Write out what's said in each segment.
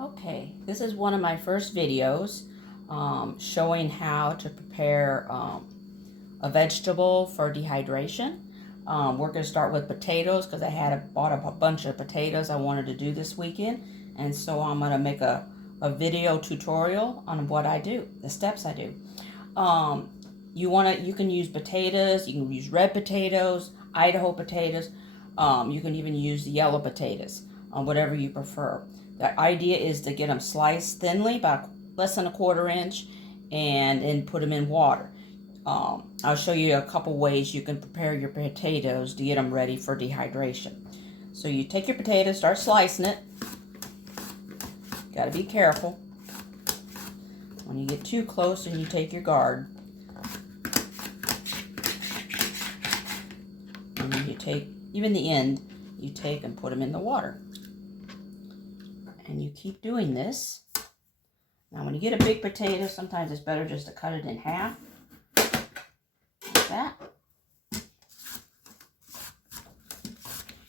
Okay, this is one of my first videos showing how to prepare a vegetable for dehydration. We're going to start with potatoes because I bought a bunch of potatoes I wanted to do this weekend, and so I'm going to make a video tutorial on what I do, the steps I do. You can use potatoes, you can use red potatoes, Idaho potatoes, you can even use the yellow potatoes, whatever you prefer. The idea is to get them sliced thinly, about less than a 1/4 inch, and then put them in water. I'll show you a couple ways you can prepare your potatoes to get them ready for dehydration. So you take your potatoes, start slicing it. Got to be careful. When you get too close, then you take your guard. And then you take, even the end, you take and put them in the water. And you keep doing this. Now when you get a big potato, sometimes it's better just to cut it in half. Like that.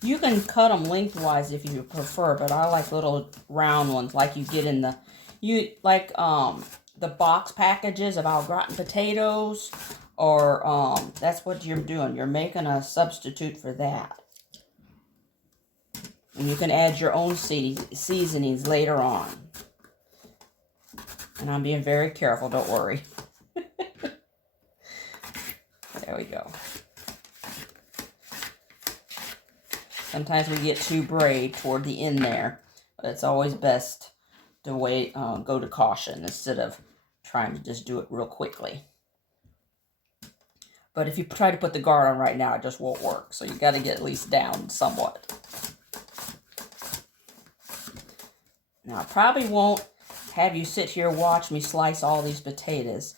You can cut them lengthwise if you prefer, but I like little round ones like you get in the, the box packages of au gratin potatoes, or that's what you're doing. You're making a substitute for that. And you can add your own seasonings later on. And I'm being very careful, don't worry. There we go. Sometimes we get too brave toward the end there, but it's always best to go to caution instead of trying to just do it real quickly. But if you try to put the guard on right now, it just won't work. So you got to get at least down somewhat. Now, I probably won't have you sit here and watch me slice all these potatoes.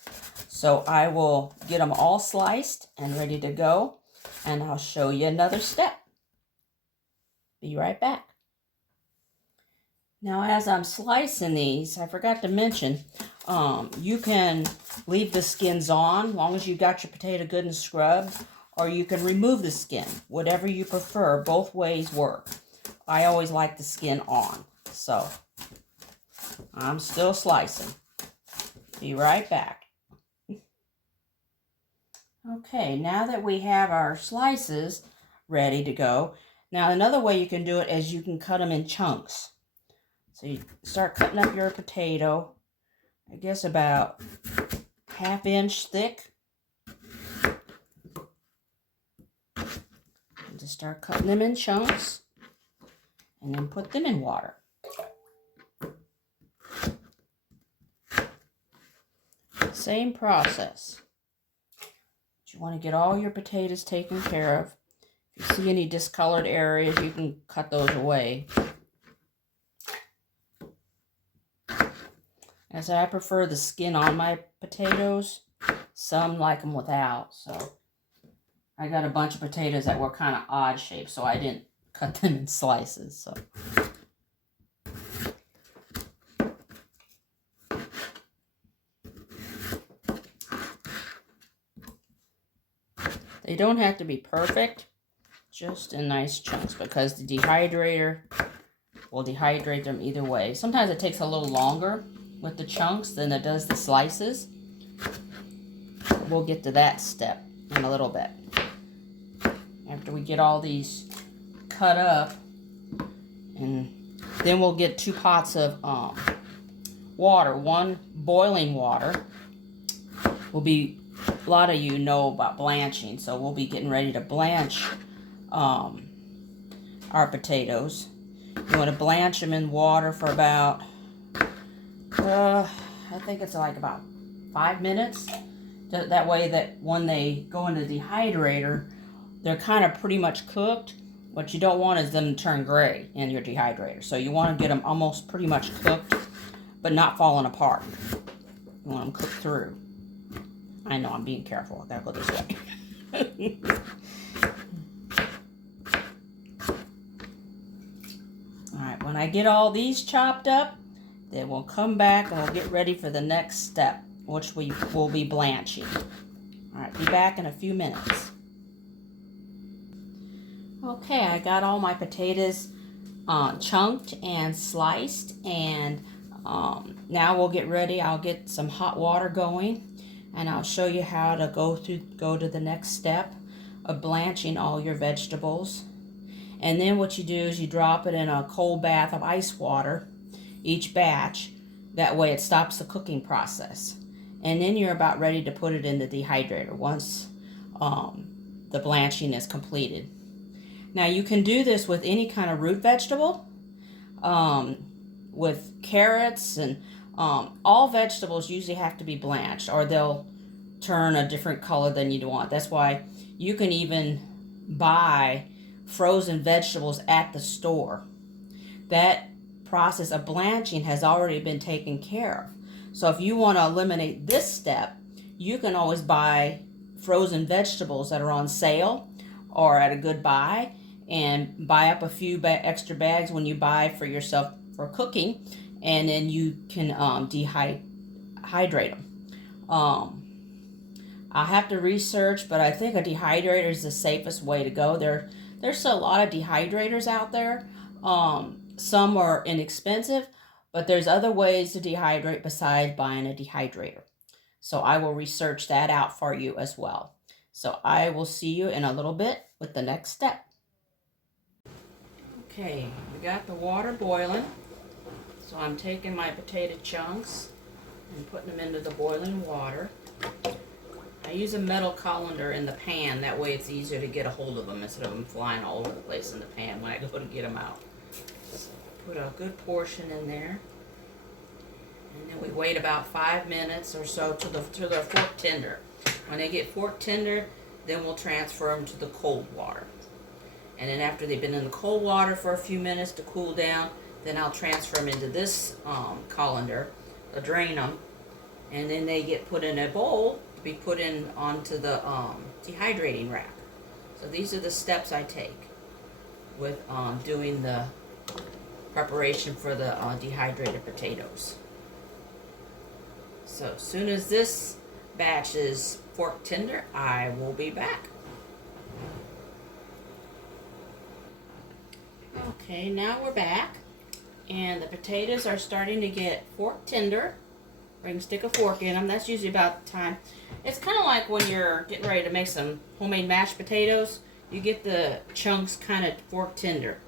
So I will get them all sliced and ready to go. And I'll show you another step. Be right back. Now, as I'm slicing these, I forgot to mention, you can leave the skins on, as long as you got your potato good and scrubbed, or you can remove the skin, whatever you prefer. Both ways work. I always like the skin on, so I'm still slicing. Be right back. Okay, now that we have our slices ready to go, now another way you can do it is you can cut them in chunks. So you start cutting up your potato, I guess about 1/2 inch thick. And just start cutting them in chunks and then put them in water. Same process. But you want to get all your potatoes taken care of. If you see any discolored areas, you can cut those away. As I prefer the skin on my potatoes, some like them without. So I got a bunch of potatoes that were kind of odd shaped, so I didn't cut them in slices. So they don't have to be perfect, just in nice chunks, because the dehydrator will dehydrate them either way. Sometimes it takes a little longer with the chunks than it does the slices. We'll get to that step in a little bit. After we get all these cut up, and then we'll get 2 pots of water. One boiling water will be, a lot of you know about blanching, so we'll be getting ready to blanch our potatoes. You want to blanch them in water for about, I think it's like about 5 minutes. That way that when they go into the dehydrator, they're kind of pretty much cooked. What you don't want is them to turn gray in your dehydrator. So you want to get them almost pretty much cooked, but not falling apart. You want them cooked through. I know, I'm being careful. I gotta go this way. Alright, when I get all these chopped up, then we'll come back and we'll get ready for the next step, which we will be blanching. Alright, be back in a few minutes. Okay, I got all my potatoes chunked and sliced, and now we'll get ready. I'll get some hot water going, and I'll show you how to go to the next step of blanching all your vegetables. And then what you do is you drop it in a cold bath of ice water each batch. That way it stops the cooking process. And then you're about ready to put it in the dehydrator once the blanching is completed. Now you can do this with any kind of root vegetable, with carrots, and all vegetables usually have to be blanched or they'll turn a different color than you want. That's why you can even buy frozen vegetables at the store. That process of blanching has already been taken care of. So if you want to eliminate this step, you can always buy frozen vegetables that are on sale or at a good buy, and buy up a few extra bags when you buy for yourself for cooking, and then you can dehydrate them. I'll have to research, but I think a dehydrator is the safest way to go. There's a lot of dehydrators out there. Some are inexpensive, but there's other ways to dehydrate besides buying a dehydrator. So I will research that out for you as well. So I will see you in a little bit with the next step. Okay, we got the water boiling. So I'm taking my potato chunks and putting them into the boiling water. I use a metal colander in the pan. That way it's easier to get a hold of them instead of them flying all over the place in the pan when I go to get them out. So put a good portion in there. And then we wait about 5 minutes or so till they're fork tender. When they get fork tender, then we'll transfer them to the cold water. And then after they've been in the cold water for a few minutes to cool down, then I'll transfer them into this colander, I'll drain them, and then they get put in a bowl to be put in onto the dehydrating rack. So these are the steps I take with doing the preparation for the dehydrated potatoes. So as soon as this batch is fork tender, I will be back. Okay, now we're back, and the potatoes are starting to get fork tender. Or you can stick a fork in them. That's usually about the time. It's kind of like when you're getting ready to make some homemade mashed potatoes. You get the chunks kind of fork tender,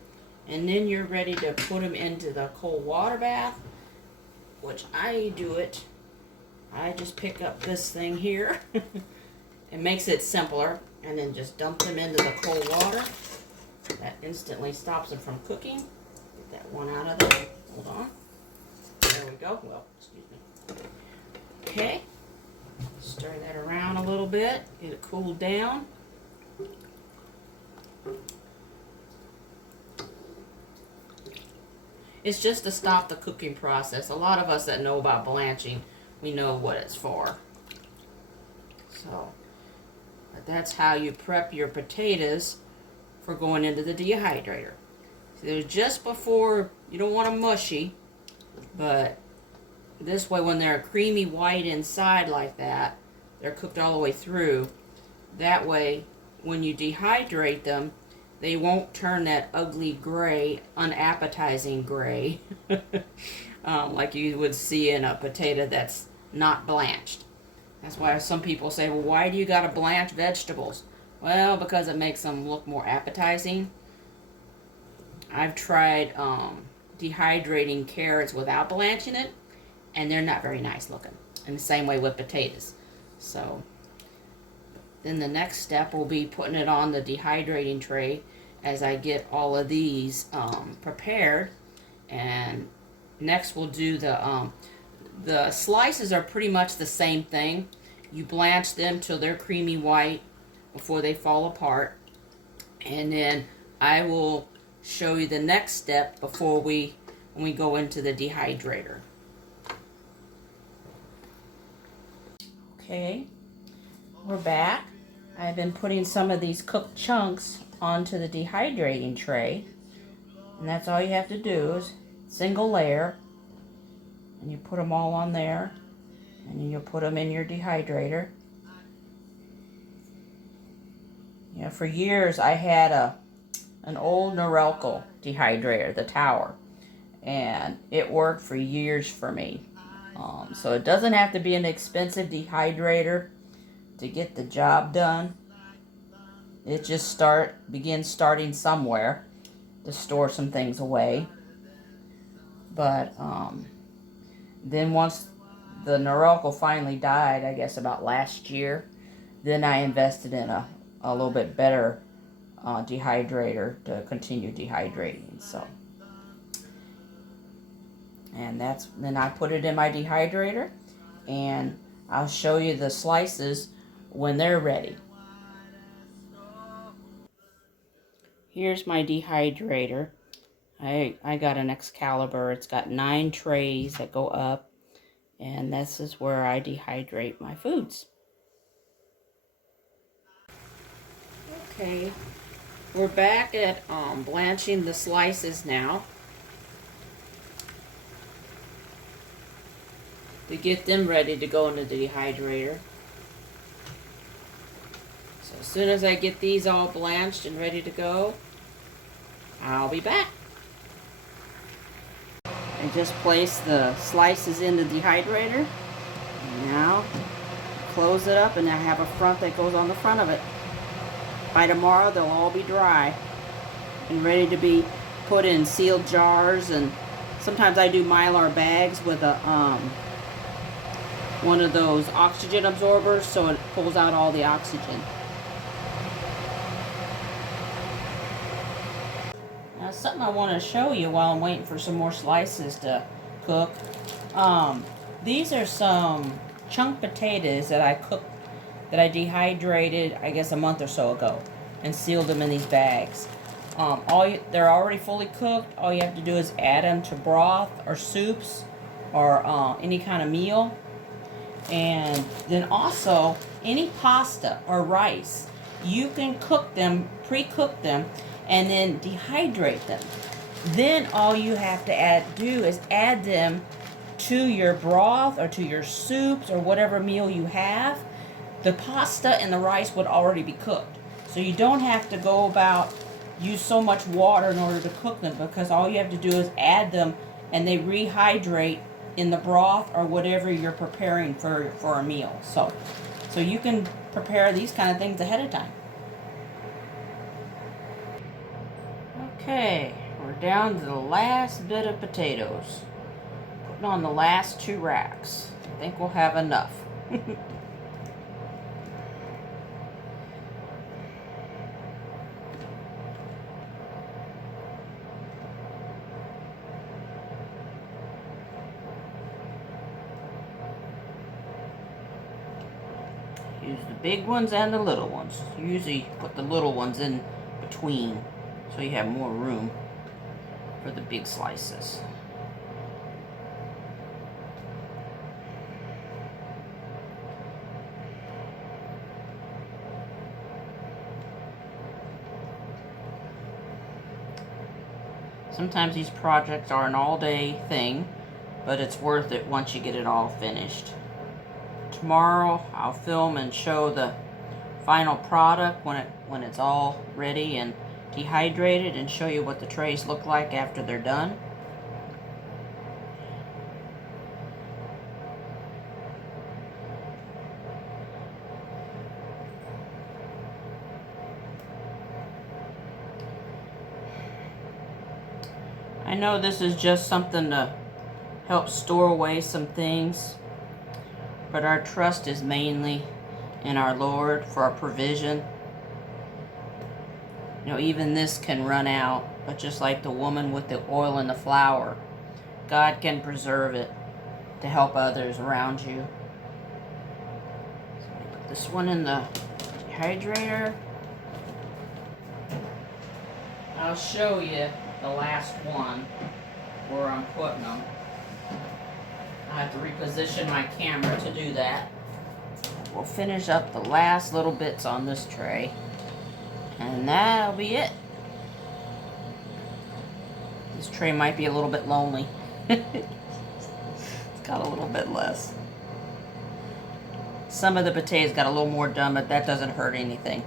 and then you're ready to put them into the cold water bath, which I do it. I just pick up this thing here. It makes it simpler, and then just dump them into the cold water. That instantly stops them from cooking. Get that one out of there. Hold on. There we go. Well, excuse me. Okay. Stir that around a little bit. Get it cooled down. It's just to stop the cooking process. A lot of us that know about blanching, we know what it's for. So, but that's how you prep your potatoes for going into the dehydrator. So they're just before, you don't want them mushy, but this way when they're creamy white inside like that, they're cooked all the way through. That way, when you dehydrate them, they won't turn that ugly gray, unappetizing gray, like you would see in a potato that's not blanched. That's why some people say, well, why do you gotta blanch vegetables? Well, because it makes them look more appetizing. I've tried dehydrating carrots without blanching it, and they're not very nice looking. And the same way with potatoes. So then the next step will be putting it on the dehydrating tray as I get all of these prepared. And next we'll do the slices are pretty much the same thing. You blanch them till they're creamy white before they fall apart. And then I will show you the next step before when we go into the dehydrator. Okay, we're back. I've been putting some of these cooked chunks onto the dehydrating tray, and that's all you have to do is single layer, and you put them all on there, and then you'll put them in your dehydrator. You know, for years I had an old Norelco dehydrator, the tower. And it worked for years for me. So it doesn't have to be an expensive dehydrator to get the job done. It just begins starting somewhere to store some things away. But then once the Norelco finally died, I guess about last year, then I invested in a little bit better dehydrator to continue dehydrating. So, and then I put it in my dehydrator, and I'll show you the slices when they're ready. Here's my dehydrator. I got an Excalibur. It's got 9 trays that go up, and this is where I dehydrate my foods. Okay, we're back at blanching the slices now to get them ready to go into the dehydrator. So as soon as I get these all blanched and ready to go, I'll be back. I just placed the slices in the dehydrator. Now close it up, and I have a front that goes on the front of it. By tomorrow they'll all be dry and ready to be put in sealed jars, and sometimes I do Mylar bags with a one of those oxygen absorbers so it pulls out all the oxygen. Now something I want to show you while I'm waiting for some more slices to cook. These are some chunk potatoes that I cooked, that I dehydrated, I guess a month or so ago, and sealed them in these bags. They're already fully cooked. All you have to do is add them to broth or soups or any kind of meal. And then also, any pasta or rice, you can cook them, pre-cook them, and then dehydrate them. Then all you have to do is add them to your broth or to your soups or whatever meal you have. The pasta and the rice would already be cooked. So you don't have to use so much water in order to cook them, because all you have to do is add them and they rehydrate in the broth or whatever you're preparing for a meal. So you can prepare these kind of things ahead of time. Okay, we're down to the last bit of potatoes. Putting on the last 2 racks. I think we'll have enough. Use the big ones and the little ones. Usually put the little ones in between so you have more room for the big slices. Sometimes these projects are an all-day thing, but it's worth it once you get it all finished. Tomorrow I'll film and show the final product when it's all ready and dehydrated, and show you what the trays look like after they're done. I know this is just something to help store away some things, but our trust is mainly in our Lord for our provision. You know, even this can run out, but just like the woman with the oil and the flour, God can preserve it to help others around you. So put this one in the dehydrator. I'll show you the last one where I'm putting them. I have to reposition my camera to do that. We'll finish up the last little bits on this tray, and that'll be it. This tray might be a little bit lonely. It's got a little bit less. Some of the potatoes got a little more done, but that doesn't hurt anything.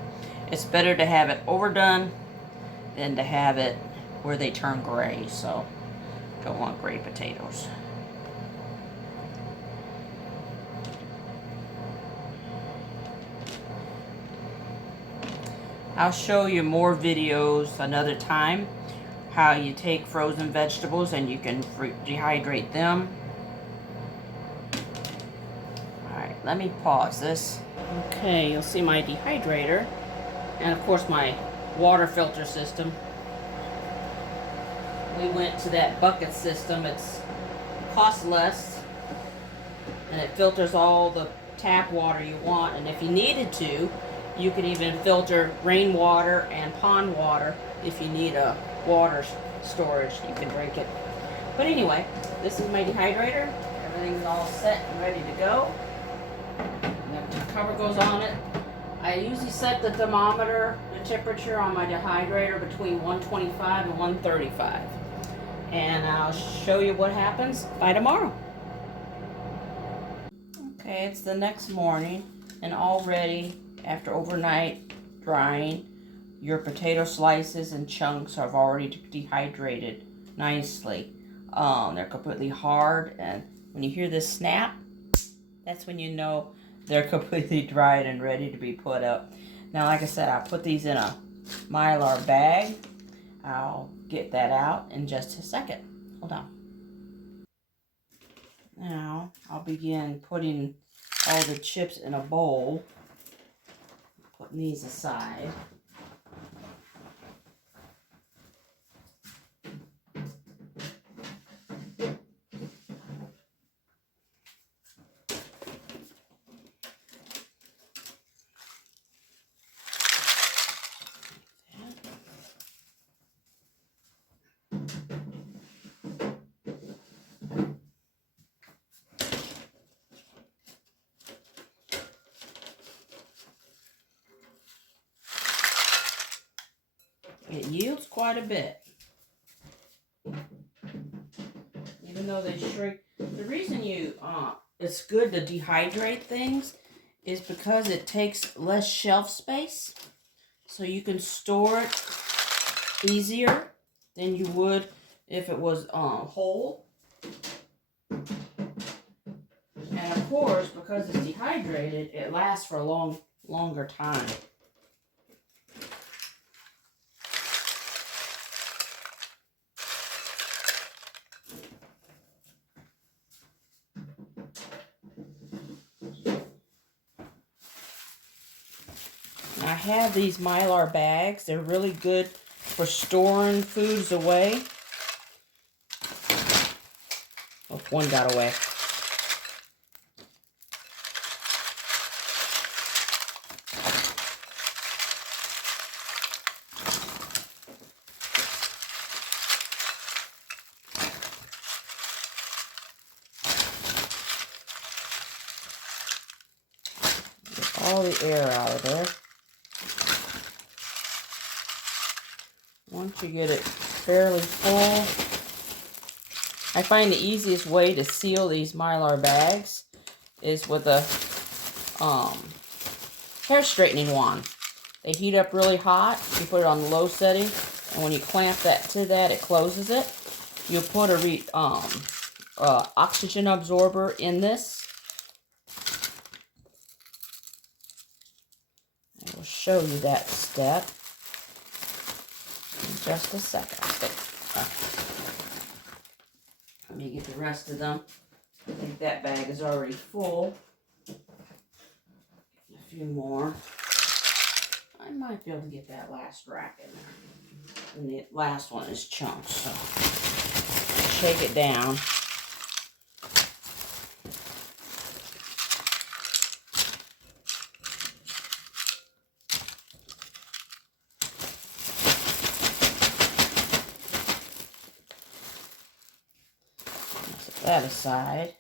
It's better to have it overdone than to have it where they turn gray, so don't want gray potatoes. I'll show you more videos another time, how you take frozen vegetables and you can dehydrate them. Alright, let me pause this. Okay, you'll see my dehydrator and of course my water filter system. We went to that bucket system. It costs less and it filters all the tap water you want, and if you needed to, you could even filter rainwater and pond water if you need a water storage. You can drink it. But anyway, this is my dehydrator. Everything's all set and ready to go. And the cover goes on it. I usually set the thermometer, the temperature on my dehydrator between 125 and 135. And I'll show you what happens by tomorrow. Okay, it's the next morning, and already after overnight drying, your potato slices and chunks have already dehydrated nicely. They're completely hard, and when you hear this snap, that's when you know they're completely dried and ready to be put up. Now, like I said, I put these in a Mylar bag. I'll get that out in just a second. Hold on. Now, I'll begin putting all the chips in a bowl. Putting these aside. It yields quite a bit. Even though they shrink. The reason it's good to dehydrate things is because it takes less shelf space. So you can store it easier than you would if it was whole. And of course, because it's dehydrated, it lasts for a longer time. I have these Mylar bags. They're really good for storing foods away. Oh, one got away. Get all the air out of there. Once you get it fairly full, I find the easiest way to seal these Mylar bags is with a hair straightening wand. They heat up really hot. You put it on the low setting, and when you clamp that to that, it closes it. You put a oxygen absorber in this. I will show you that step in just a second. Let me get the rest of them. I think that bag is already full. A few more. I might be able to get that last rack in there. And the last one is chunks, so shake it down. Set that aside.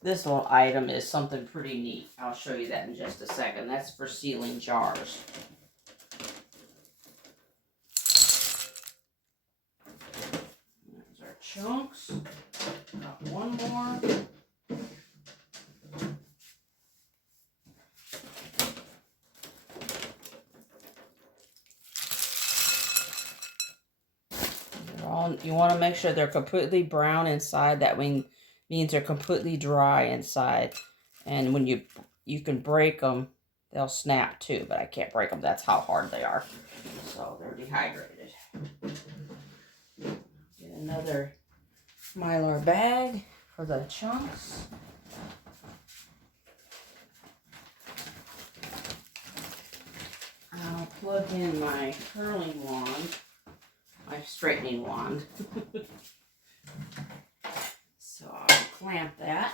This little item is something pretty neat. I'll show you that in just a second. That's for sealing jars. There's our chunks. Got one more. you want to make sure they're completely brown inside. That means they're completely dry inside. And when you can break them, they'll snap too, but I can't break them. That's how hard they are. So they're dehydrated. Get another Mylar bag for the chunks. I'll plug in my curling wand, my straightening wand. So I'll clamp that.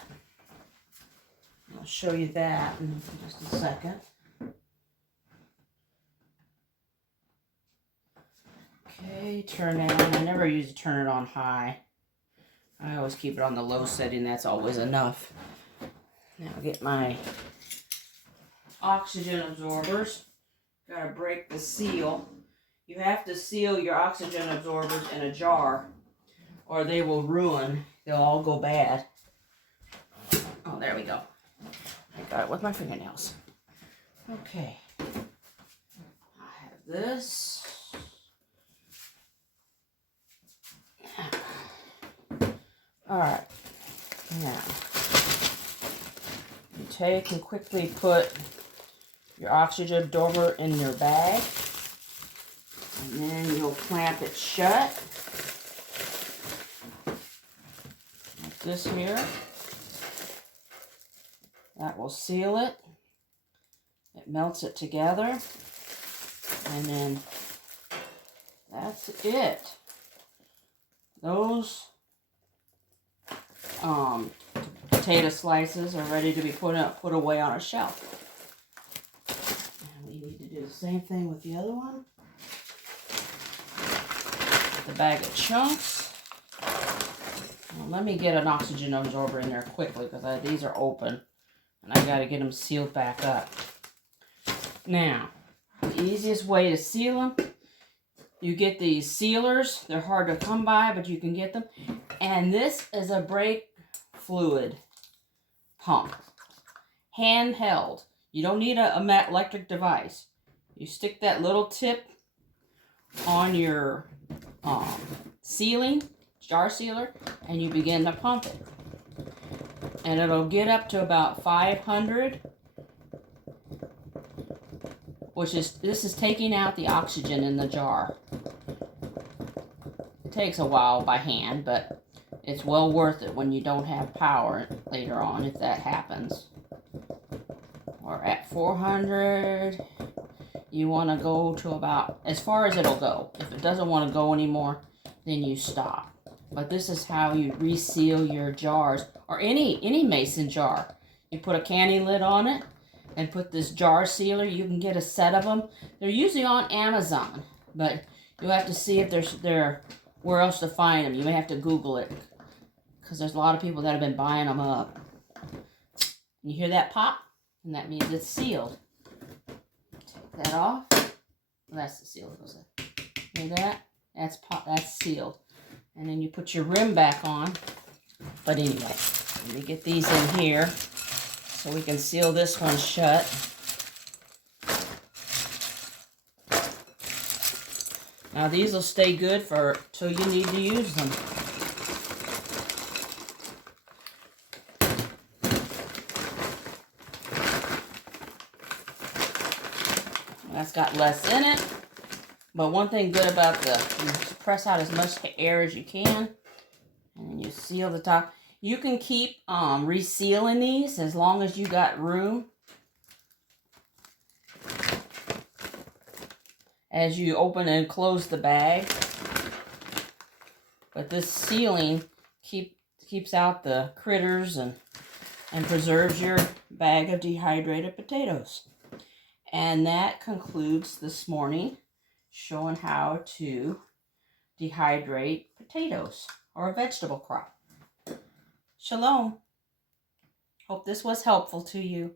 I'll show you that in just a second. Okay, turn it on. I never usually turn it on high. I always keep it on the low setting. That's always enough. Now get my oxygen absorbers. Gotta break the seal. You have to seal your oxygen absorbers in a jar or they will ruin. They'll all go bad. Oh, there we go. I got it with my fingernails. Okay. I have this. Alright. Now, you take and quickly put your oxygen absorber in your bag. And then you'll clamp it shut. Like this here. That will seal it. It melts it together. And then that's it. Those potato slices are ready to be put away on a shelf. And we need to do the same thing with the other one. The bag of chunks. Well, let me get an oxygen absorber in there quickly because these are open and I got to get them sealed back up. Now, the easiest way to seal them, you get these sealers. They're hard to come by, but you can get them. And this is a brake fluid pump. Handheld. You don't need an electric device. You stick that little tip on your sealing, jar sealer, and you begin to pump it. And it'll get up to about 500, this is taking out the oxygen in the jar. It takes a while by hand, but it's well worth it when you don't have power later on, if that happens. Or at 400, you want to go to about, as far as it'll go. If it doesn't want to go anymore, then you stop. But this is how you reseal your jars, or any mason jar. You put a candy lid on it and put this jar sealer. You can get a set of them. They're usually on Amazon, but you'll have to see if they're where else to find them. You may have to Google it because there's a lot of people that have been buying them up. You hear that pop? And that means it's sealed. Take that off. Well, that's the seal. Hear that? That's sealed. And then you put your rim back on. But anyway, let me get these in here so we can seal this one shut. Now these will stay good till you need to use them. That's got less in it. But one thing good about you press out as much air as you can, and then you seal the top. You can keep resealing these as long as you got room. As you open and close the bag. But this sealing keeps out the critters and preserves your bag of dehydrated potatoes. And that concludes this morning showing how to dehydrate potatoes or a vegetable crop. Shalom. Hope this was helpful to you.